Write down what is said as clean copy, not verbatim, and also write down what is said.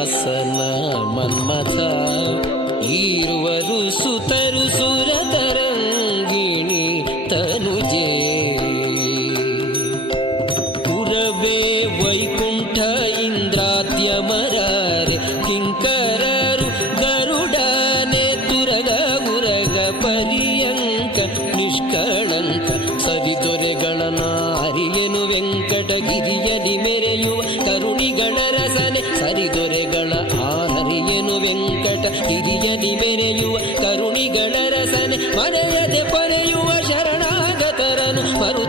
ಶಾಸನ ಮನ್ಮಥ ಈರುವರು ಸುತರು ಸುರತರಂಗಿಣಿ ತನುಜೇ ಪುರವೇ ವೈಕುಂಠ ಇಂದ್ರಾದ್ಯಮರಾರೆ ಕಿಂಕರರು ಗರುಡನೆ ತುರಗ ಉರಗ ಪರ್ಯಂಕ ನಿಷ್ಕಳಂಕ ಸರಿದೊರೆಗಳನ ಅರಿಯನು ವೆಂಕಟಗಿರಿಯಲಿ ಮೆರೆಯುವ ಕರುಣಿಗಳ ರಸನೆ ಸರಿದೊರೆಗಳ ಆಹರಿಯನು ವೆಂಕಟ ಗಿರಿಯಲಿ ಮೆರೆಯುವ ಕರುಣಿಗಳ ರಸನೆ ಮರೆಯದೆ ಪೊರೆಯುವ ಶರಣಾಗತರನು ಮರು